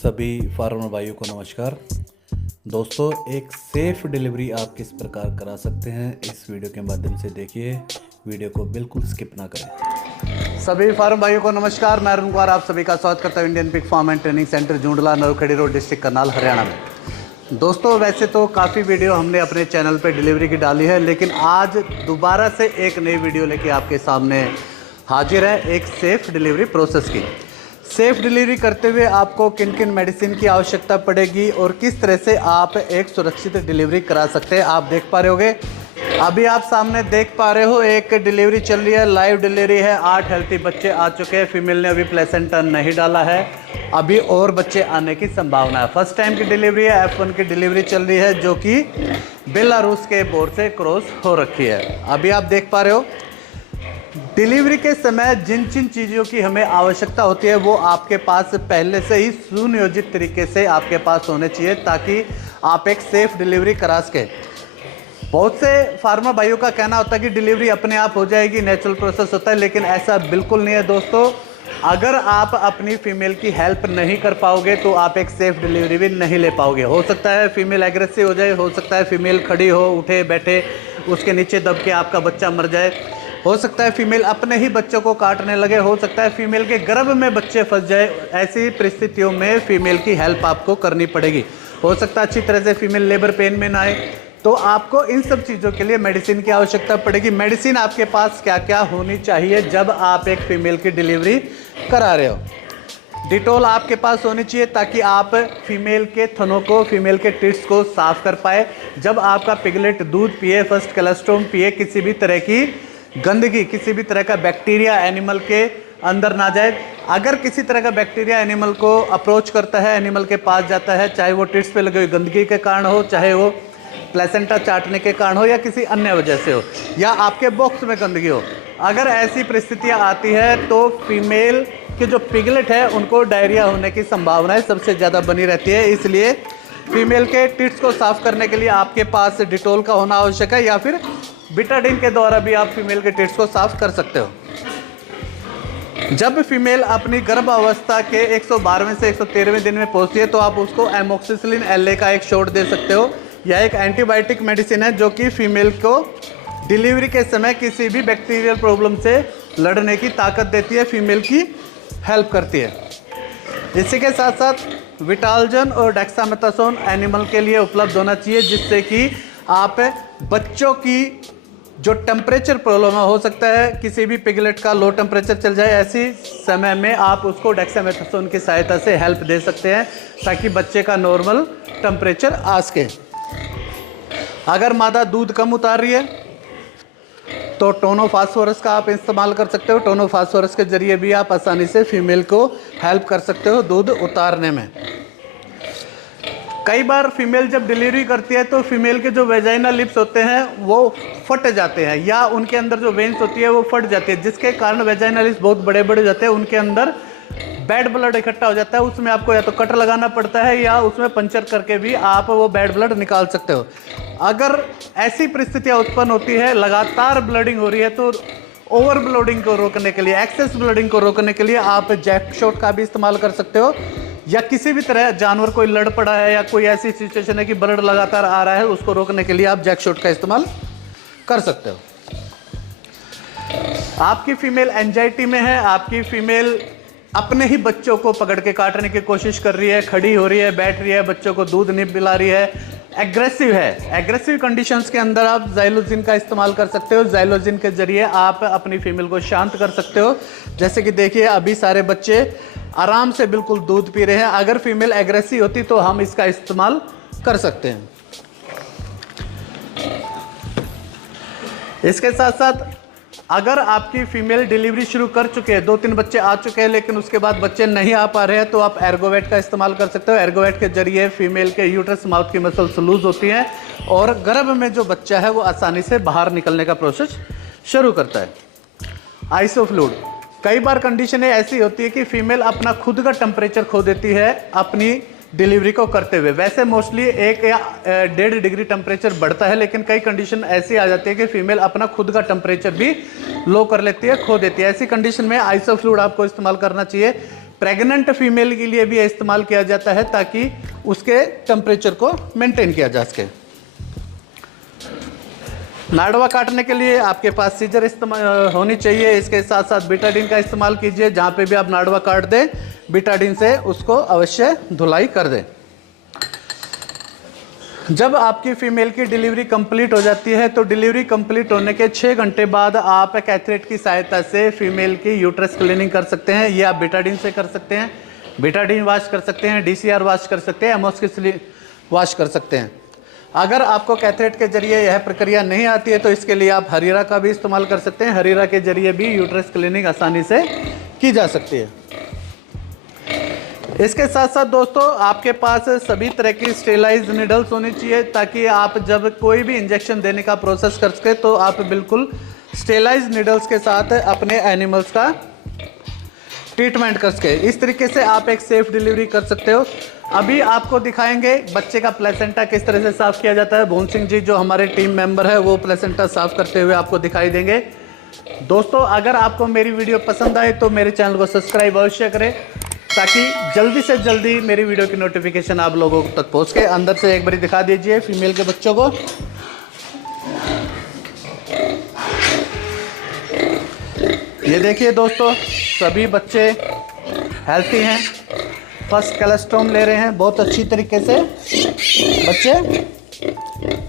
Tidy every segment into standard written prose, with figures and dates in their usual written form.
सभी फार्मर भाइयों को नमस्कार। दोस्तों, एक सेफ डिलीवरी आप किस प्रकार करा सकते हैं इस वीडियो के माध्यम से देखिए। वीडियो को बिल्कुल स्किप ना करें। सभी फार्म भाइयों को नमस्कार। मैं अरुण कुमार आप सभी का स्वागत करता हूं Indian pig farm and training centre Jundla, Navkhadi road, district Karnal, Haryana में। दोस्तों, वैसे तो काफ़ी वीडियो हमने अपने चैनल पे डिलीवरी की डाली है, लेकिन आज दोबारा से एक नई वीडियो लेके आपके सामने हाजिर है, एक सेफ डिलीवरी प्रोसेस की। सेफ डिलीवरी करते हुए आपको किन किन मेडिसिन की आवश्यकता पड़ेगी और किस तरह से आप एक सुरक्षित डिलीवरी करा सकते हैं, आप देख पा रहे होगे। अभी आप सामने देख पा रहे हो, एक डिलीवरी चल रही है, लाइव डिलीवरी है। 8 हेल्थी बच्चे आ चुके हैं। फीमेल ने अभी प्लेसेंटा नहीं डाला है, अभी और बच्चे आने की संभावना है। फर्स्ट टाइम की डिलीवरी है, F1 की डिलीवरी चल रही है, जो कि बेलारूस के बोर्ड से क्रॉस हो रखी है। अभी आप देख पा रहे हो, डिलीवरी के समय जिन जिन चीज़ों की हमें आवश्यकता होती है वो आपके पास पहले से ही सुनियोजित तरीके से आपके पास होने चाहिए, ताकि आप एक सेफ डिलीवरी करा सकें। बहुत से फार्मर भाइयों का कहना होता है कि डिलीवरी अपने आप हो जाएगी, नेचुरल प्रोसेस होता है, लेकिन ऐसा बिल्कुल नहीं है दोस्तों। अगर आप अपनी फीमेल की हेल्प नहीं कर पाओगे तो आप एक सेफ डिलीवरी भी नहीं ले पाओगे। हो सकता है फीमेल एग्रेसिव हो जाए, हो सकता है फीमेल खड़ी हो, उठे बैठे, उसके नीचे दब के आपका बच्चा मर जाए, हो सकता है फीमेल अपने ही बच्चों को काटने लगे, हो सकता है फीमेल के गर्भ में बच्चे फंस जाए। ऐसी परिस्थितियों में फीमेल की हेल्प आपको करनी पड़ेगी। हो सकता है अच्छी तरह से फीमेल लेबर पेन में ना आए, तो आपको इन सब चीज़ों के लिए मेडिसिन की आवश्यकता पड़ेगी। मेडिसिन आपके पास क्या क्या होनी चाहिए जब आप एक फीमेल की डिलीवरी करा रहे हो? डिटॉल आपके पास होनी चाहिए, ताकि आप फीमेल के थनों को, फीमेल के टिट्स को साफ कर पाए। जब आपका पिगलेट दूध पिए, फर्स्ट कोलेस्ट्रॉम पिए, किसी भी तरह की गंदगी, किसी भी तरह का बैक्टीरिया एनिमल के अंदर ना जाए। अगर किसी तरह का बैक्टीरिया एनिमल को अप्रोच करता है, एनिमल के पास जाता है, चाहे वो टिट्स पे लगे हुई गंदगी के कारण हो, चाहे वो प्लेसेंटा चाटने के कारण हो, या किसी अन्य वजह से हो, या आपके बॉक्स में गंदगी हो, अगर ऐसी परिस्थितियां आती है तो फीमेल के जो पिगलेट है उनको डायरिया होने की संभावनाएं सबसे ज़्यादा बनी रहती है। इसलिए फीमेल के टिट्स को साफ करने के लिए आपके पास डिटॉल का होना आवश्यक है, या फिर बिटाडिन के द्वारा भी आप फीमेल के टिट्स को साफ कर सकते हो। जब फीमेल अपनी गर्भावस्था के 112वें से 113वें दिन में पहुंचती है तो आप उसको एमोक्सिसिलिन LA का एक शॉट दे सकते हो। यह एक एंटीबायोटिक मेडिसिन है, जो कि फीमेल को डिलीवरी के समय किसी भी बैक्टीरियल प्रॉब्लम से लड़ने की ताकत देती है, फीमेल की हेल्प करती है। इसी के साथ साथ विटाल्जन और डेक्सामेथासोन एनिमल के लिए उपलब्ध होना चाहिए, जिससे कि आप बच्चों की जो टेम्परेचर प्रॉब्लम हो सकता है किसी भी पिगलेट का लो टेम्परेचर चल जाए, ऐसी समय में आप उसको डेक्सामेथासोन की सहायता से हेल्प दे सकते हैं, ताकि बच्चे का नॉर्मल टेम्परेचर आ सके। अगर मादा दूध कम उतार रही है तो टोनोफास्फोरस का आप इस्तेमाल कर सकते हो। टोनोफास्फोरस के जरिए भी आप आसानी से फीमेल को हेल्प कर सकते हो दूध उतारने में। कई बार फीमेल जब डिलीवरी करती है तो फीमेल के जो वेजाइनल लिप्स होते हैं वो फट जाते हैं, या उनके अंदर जो वेन्स होती है वो फट जाती है, जिसके कारण वेजाइनल लिप्स बहुत बड़े बड़े जाते हैं, उनके अंदर बैड ब्लड इकट्ठा हो जाता है। उसमें आपको या तो कटर लगाना पड़ता है, या उसमें पंचर करके भी आप वो बैड ब्लड निकाल सकते हो। अगर ऐसी परिस्थितियाँ उत्पन्न होती है, लगातार ब्लडिंग हो रही है, तो ओवर ब्लडिंग को रोकने के लिए, एक्सेस ब्लडिंग को रोकने के लिए आप जैक शॉट का भी इस्तेमाल कर सकते हो, या किसी भी तरह जानवर कोई लड़ पड़ा है या कोई ऐसी सिचुएशन है कि ब्लड लगातार आ रहा है, उसको रोकने के लिए आप जैक शॉट का इस्तेमाल कर सकते हो। आपकी फीमेल एंजाइटी में है, आपकी फीमेल अपने ही बच्चों को पकड़ के काटने की कोशिश कर रही है, खड़ी हो रही है, बैठ रही है, बच्चों को दूध नहीं पिला रही है, एग्रेसिव है, एग्रेसिव कंडीशंस के अंदर आप ज़ाइलोजिन का इस्तेमाल कर सकते हो। ज़ाइलोजिन के जरिए आप अपनी फीमेल को शांत कर सकते हो। जैसे कि देखिए, अभी सारे बच्चे आराम से बिल्कुल दूध पी रहे हैं। अगर फीमेल एग्रेसिव होती तो हम इसका इस्तेमाल कर सकते हैं। इसके साथ साथ अगर आपकी फीमेल डिलीवरी शुरू कर चुके हैं, 2-3 बच्चे आ चुके हैं, लेकिन उसके बाद बच्चे नहीं आ पा रहे हैं, तो आप एर्गोवेट का इस्तेमाल कर सकते हो। एर्गोवेट के जरिए फीमेल के यूट्रस, माउथ की मसल्स लूज होती हैं और गर्भ में जो बच्चा है वो आसानी से बाहर निकलने का प्रोसेस शुरू करता है। आइसोफ्लूइड, कई बार कंडीशन ऐसी होती है कि फीमेल अपना खुद का टेम्परेचर खो देती है अपनी डिलीवरी को करते हुए। वैसे मोस्टली 1 या 1.5 डिग्री टेम्परेचर बढ़ता है, लेकिन कई कंडीशन ऐसी आ जाती है कि फीमेल अपना खुद का टेम्परेचर भी लो कर लेती है, खो देती है। ऐसी कंडीशन में आइसोफ्लूइड आपको इस्तेमाल करना चाहिए। प्रेग्नेंट फीमेल के लिए भी इस्तेमाल किया जाता है ताकि उसके टेम्परेचर को मेंटेन किया जा सके। नाड़वा काटने के लिए आपके पास सीजर इस्तेमाल होनी चाहिए। इसके साथ साथ बीटाडीन का इस्तेमाल कीजिए। जहाँ पे भी आप नाड़वा काट दें, बीटाडीन से उसको अवश्य धुलाई कर दें। जब आपकी फीमेल की डिलीवरी कंप्लीट हो जाती है तो डिलीवरी कंप्लीट होने के 6 घंटे बाद आप कैथरेट की सहायता से फीमेल की यूट्रस क्लीनिंग कर सकते हैं। ये आप बीटाडीन से कर सकते हैं, बीटाडीन वॉश कर सकते हैं, DCR वॉश कर सकते हैं, एमोक्सिसिलिन वॉश कर सकते हैं। अगर आपको कैथरेट के जरिए यह प्रक्रिया नहीं आती है तो इसके लिए आप हरीरा का भी इस्तेमाल कर सकते हैं। हरीरा के जरिए भी यूट्रस क्लीनिंग आसानी से की जा सकती है। इसके साथ साथ दोस्तों आपके पास सभी तरह की स्टेलाइज नीडल्स होनी चाहिए ताकि आप जब कोई भी इंजेक्शन देने का प्रोसेस कर सके तो आप बिल्कुल स्टेलाइज नीडल्स के साथ अपने एनिमल्स का ट्रीटमेंट कर सके। इस तरीके से आप एक सेफ डिलीवरी कर सकते हो। अभी आपको दिखाएंगे बच्चे का प्लेसेंटा किस तरह से साफ़ किया जाता है। भून सिंह जी जो हमारे टीम मेंबर है वो प्लेसेंटा साफ़ करते हुए आपको दिखाई देंगे। दोस्तों अगर आपको मेरी वीडियो पसंद आए तो मेरे चैनल को सब्सक्राइब अवश्य करें ताकि जल्दी से जल्दी मेरी वीडियो की नोटिफिकेशन आप लोगों तक पहुँच के। अंदर से एक बार दिखा दीजिए फीमेल के बच्चों को। ये देखिए दोस्तों सभी बच्चे हेल्थी हैं, फर्स्ट कोलेस्ट्रॉम ले रहे हैं, बहुत अच्छी तरीके से बच्चे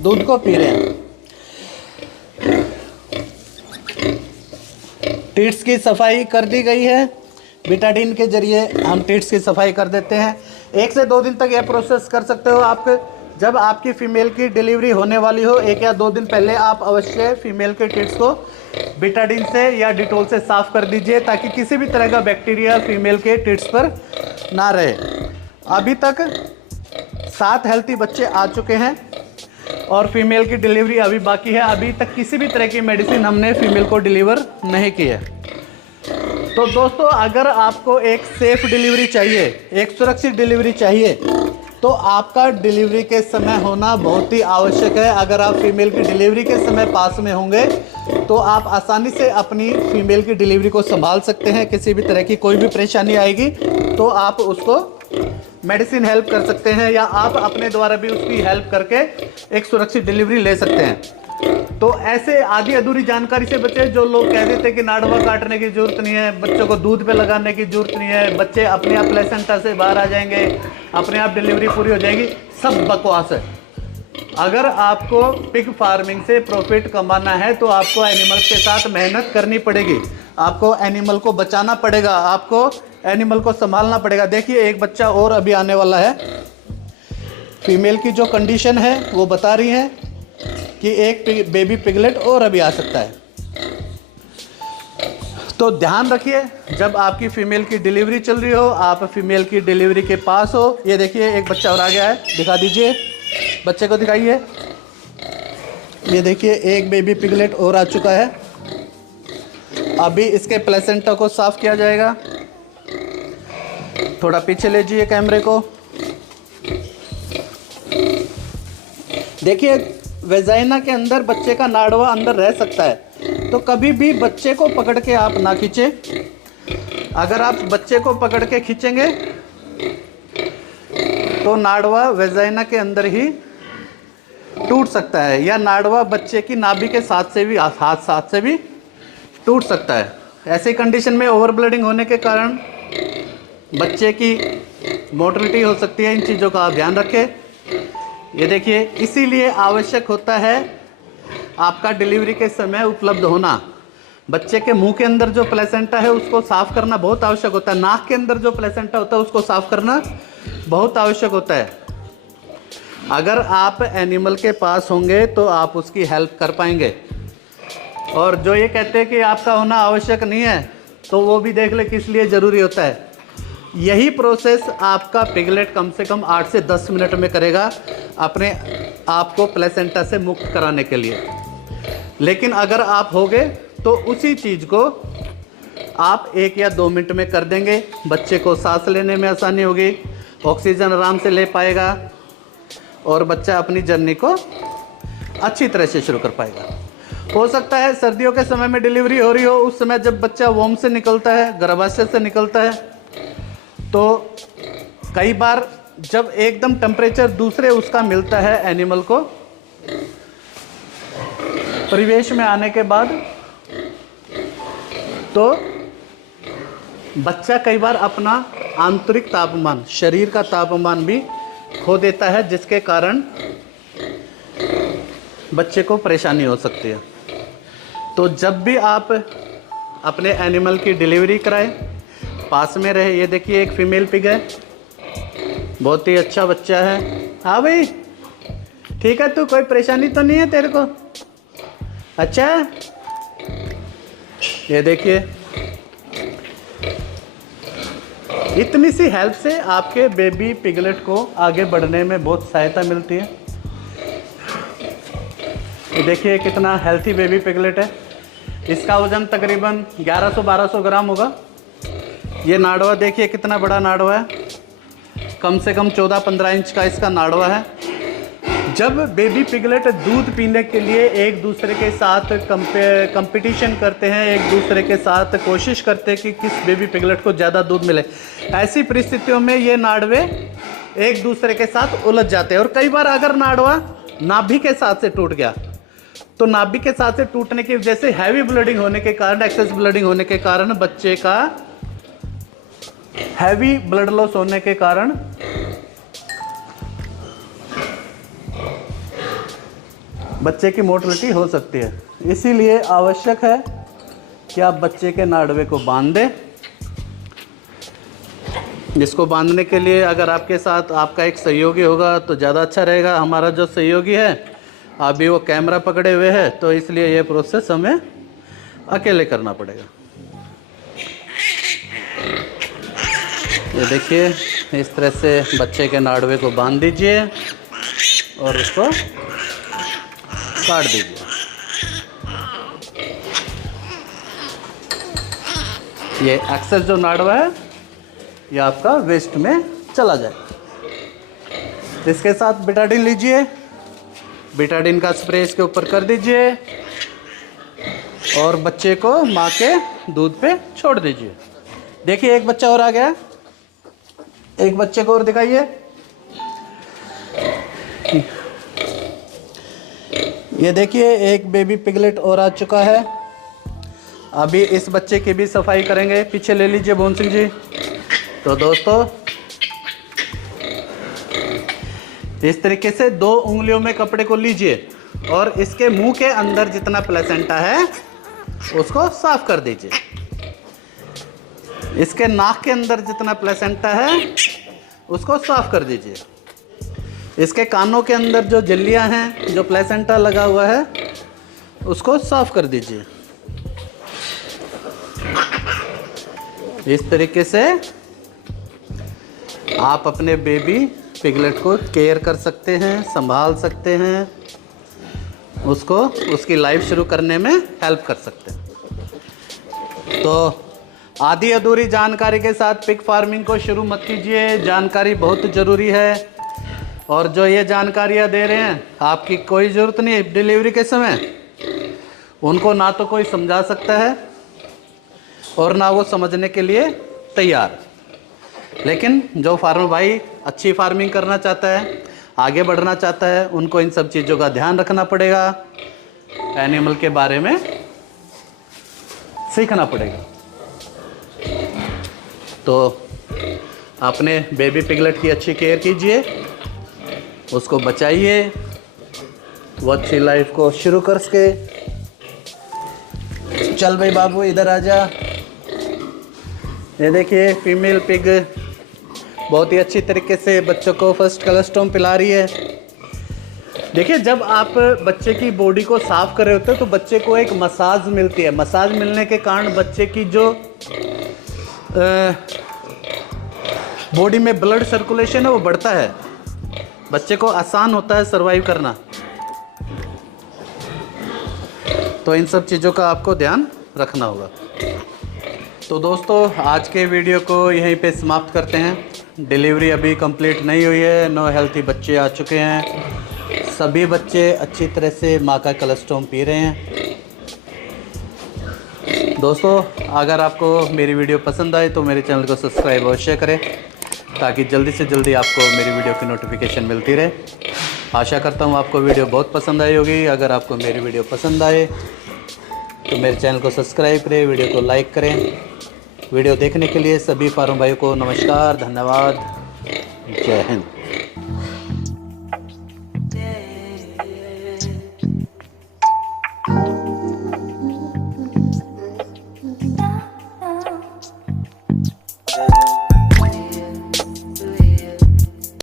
दूध को पी रहे हैं। टीट्स की सफाई कर दी गई है। बीटाडीन के जरिए हम टीट्स की सफाई कर देते हैं। 1 से 2 दिन तक यह प्रोसेस कर सकते हो आप। जब आपकी फ़ीमेल की डिलीवरी होने वाली हो 1 या 2 दिन पहले आप अवश्य फीमेल के टीट्स को बीटाडीन से या डिटोल से साफ़ कर दीजिए ताकि किसी भी तरह का बैक्टीरिया फीमेल के टीट्स पर ना रहे। अभी तक 7 हेल्थी बच्चे आ चुके हैं और फीमेल की डिलीवरी अभी बाकी है। अभी तक किसी भी तरह की मेडिसिन हमने फीमेल को डिलीवर नहीं की है। तो दोस्तों अगर आपको एक सेफ डिलीवरी चाहिए, एक सुरक्षित डिलीवरी चाहिए तो आपका डिलीवरी के समय होना बहुत ही आवश्यक है। अगर आप फीमेल की डिलीवरी के समय पास में होंगे तो आप आसानी से अपनी फीमेल की डिलीवरी को संभाल सकते हैं। किसी भी तरह की कोई भी परेशानी आएगी तो आप उसको मेडिसिन हेल्प कर सकते हैं या आप अपने द्वारा भी उसकी हेल्प करके एक सुरक्षित डिलीवरी ले सकते हैं। तो ऐसे आधी अधूरी जानकारी से बचे। जो लोग कह देते कि नाड़वा काटने की जरूरत नहीं है, बच्चों को दूध पे लगाने की जरूरत नहीं है, बच्चे अपने आप प्लेसेंटा से बाहर आ जाएंगे, अपने आप डिलीवरी पूरी हो जाएगी, सब बकवास है। अगर आपको पिग फार्मिंग से प्रॉफिट कमाना है तो आपको एनिमल्स के साथ मेहनत करनी पड़ेगी, आपको एनिमल को बचाना पड़ेगा, आपको एनिमल को संभालना पड़ेगा। देखिए एक बच्चा और अभी आने वाला है। फीमेल की जो कंडीशन है वो बता रही है कि एक बेबी पिगलेट और अभी आ सकता है। तो ध्यान रखिए जब आपकी फीमेल की डिलीवरी चल रही हो, आप फीमेल की डिलीवरी के पास हो। ये देखिए एक बच्चा और आ गया है, दिखा दीजिए, बच्चे को दिखाइए। ये देखिए एक बेबी पिगलेट और आ चुका है। अभी इसके प्लेसेंटा को साफ किया जाएगा। थोड़ा पीछे ले जाइए कैमरे को। देखिए वेजाइना के अंदर बच्चे का नाड़वा अंदर रह सकता है, तो कभी भी बच्चे को पकड़ के आप ना खींचें। अगर आप बच्चे को पकड़ के खींचेंगे तो नाड़वा वेजाइना के अंदर ही टूट सकता है या नाड़वा बच्चे की नाभि के साथ से भी टूट सकता है। ऐसी कंडीशन में ओवर ब्लीडिंग होने के कारण बच्चे की मोर्टलिटी हो सकती है। इन चीज़ों का आप ध्यान रखें। ये देखिए इसीलिए आवश्यक होता है आपका डिलीवरी के समय उपलब्ध होना। बच्चे के मुंह के अंदर जो प्लेसेंटा है उसको साफ़ करना बहुत आवश्यक होता है। नाक के अंदर जो प्लेसेंटा होता है उसको साफ़ करना बहुत आवश्यक होता है। अगर आप एनिमल के पास होंगे तो आप उसकी हेल्प कर पाएंगे। और जो ये कहते हैं कि आपका होना आवश्यक नहीं है तो वो भी देख ले किस लिए ज़रूरी होता है। यही प्रोसेस आपका पिगलेट कम से कम 8 से 10 मिनट में करेगा अपने आप को प्लेसेंटा से मुक्त कराने के लिए। लेकिन अगर आप होगे तो उसी चीज़ को आप 1 या 2 मिनट में कर देंगे। बच्चे को सांस लेने में आसानी होगी, ऑक्सीजन आराम से ले पाएगा और बच्चा अपनी जर्नी को अच्छी तरह से शुरू कर पाएगा। हो सकता है सर्दियों के समय में डिलीवरी हो रही हो, उस समय जब बच्चा वोम से निकलता है, गर्भाशय से निकलता है, तो कई बार जब एकदम टेम्परेचर दूसरे उसका मिलता है एनिमल को, परिवेश में आने के बाद, तो बच्चा कई बार अपना आंतरिक तापमान, शरीर का तापमान भी खो देता है, जिसके कारण बच्चे को परेशानी हो सकती है। तो जब भी आप अपने एनिमल की डिलीवरी कराएं, पास में रहे। ये देखिए एक फीमेल पिग है, बहुत ही अच्छा बच्चा है। हाँ भाई ठीक है, तू कोई परेशानी तो नहीं है तेरे को? अच्छा, ये देखिए इतनी सी हेल्प से आपके बेबी पिगलेट को आगे बढ़ने में बहुत सहायता मिलती है। ये देखिए कितना हेल्थी बेबी पिगलेट है। इसका वजन तकरीबन 1100-1200 ग्राम होगा। ये नाड़वा देखिए कितना बड़ा नाड़वा है, कम से कम 14-15 इंच का इसका नाड़वा है। जब बेबी पिगलेट दूध पीने के लिए एक दूसरे के साथ कंपटीशन करते हैं, एक दूसरे के साथ कोशिश करते हैं कि किस बेबी पिगलेट को ज़्यादा दूध मिले, ऐसी परिस्थितियों में ये नाड़वे एक दूसरे के साथ उलझ जाते हैं। और कई बार अगर नाड़वा नाभि के साथ से टूट गया, तो नाभि के साथ से टूटने की वजह से हैवी ब्लीडिंग होने के कारण, एक्सेस ब्लीडिंग होने के कारण, बच्चे का हैवी ब्लड लॉस होने के कारण बच्चे की मोर्टलिटी हो सकती है। इसीलिए आवश्यक है कि आप बच्चे के नाड़वे को बांध दें। जिसको बांधने के लिए अगर आपके साथ आपका एक सहयोगी होगा तो ज़्यादा अच्छा रहेगा। हमारा जो सहयोगी है अभी वो कैमरा पकड़े हुए है, तो इसलिए ये प्रोसेस हमें अकेले करना पड़ेगा। ये देखिए इस तरह से बच्चे के नाड़वे को बांध दीजिए और उसको काट दीजिए। ये एक्सेस जो नाड़वा है ये आपका वेस्ट में चला जाए। इसके साथ बेटाडिन लीजिए, बेटाडिन का स्प्रे इसके ऊपर कर दीजिए और बच्चे को माँ के दूध पे छोड़ दीजिए। देखिए एक बच्चा और आ गया, एक बच्चे को और दिखाइए। ये देखिए एक बेबी पिगलेट और आ चुका है। अभी इस बच्चे की भी सफाई करेंगे। पीछे ले लीजिए बोन सिंह जी। तो दोस्तों इस तरीके से 2 उंगलियों में कपड़े को लीजिए और इसके मुंह के अंदर जितना प्लेसेंटा है उसको साफ कर दीजिए। इसके नाक के अंदर जितना प्लेसेंटा है उसको साफ कर दीजिए। इसके कानों के अंदर जो झिल्लियां हैं, जो प्लेसेंटा लगा हुआ है, उसको साफ कर दीजिए। इस तरीके से आप अपने बेबी पिगलेट को केयर कर सकते हैं, संभाल सकते हैं, उसको उसकी लाइफ शुरू करने में हेल्प कर सकते हैं। तो आधी अधूरी जानकारी के साथ पिग फार्मिंग को शुरू मत कीजिए। जानकारी बहुत ज़रूरी है और जो ये जानकारियाँ दे रहे हैं आपकी कोई ज़रूरत नहीं है डिलीवरी के समय। उनको ना तो कोई समझा सकता है और ना वो समझने के लिए तैयार। लेकिन जो फार्मर भाई अच्छी फार्मिंग करना चाहता है, आगे बढ़ना चाहता है, उनको इन सब चीज़ों का ध्यान रखना पड़ेगा, एनिमल के बारे में सीखना पड़ेगा। तो अपने बेबी पिगलेट की अच्छी केयर कीजिए, उसको बचाइए, वो अच्छी लाइफ को शुरू कर सके। चल भाई बाबू इधर आ जा। ये देखिए फीमेल पिग बहुत ही अच्छी तरीके से बच्चों को फर्स्ट कोलोस्टोम पिला रही है। देखिए जब आप बच्चे की बॉडी को साफ कर रहे होते हो तो बच्चे को एक मसाज मिलती है। मसाज मिलने के कारण बच्चे की जो बॉडी में ब्लड सर्कुलेशन है वो बढ़ता है, बच्चे को आसान होता है सरवाइव करना। तो इन सब चीज़ों का आपको ध्यान रखना होगा। तो दोस्तों आज के वीडियो को यहीं पे समाप्त करते हैं। डिलीवरी अभी कंप्लीट नहीं हुई है, 9 हेल्थी बच्चे आ चुके हैं। सभी बच्चे अच्छी तरह से माँ का कोलोस्टोम पी रहे हैं। दोस्तों अगर आपको मेरी वीडियो पसंद आए तो मेरे चैनल को सब्सक्राइब अवश्य करें, ताकि जल्दी से जल्दी आपको मेरी वीडियो की नोटिफिकेशन मिलती रहे। आशा करता हूँ आपको वीडियो बहुत पसंद आई होगी। अगर आपको मेरी वीडियो पसंद आए तो मेरे चैनल को सब्सक्राइब करें, वीडियो को लाइक करें। वीडियो देखने के लिए सभी फार्म भाइयों को नमस्कार, धन्यवाद, जय हिंद।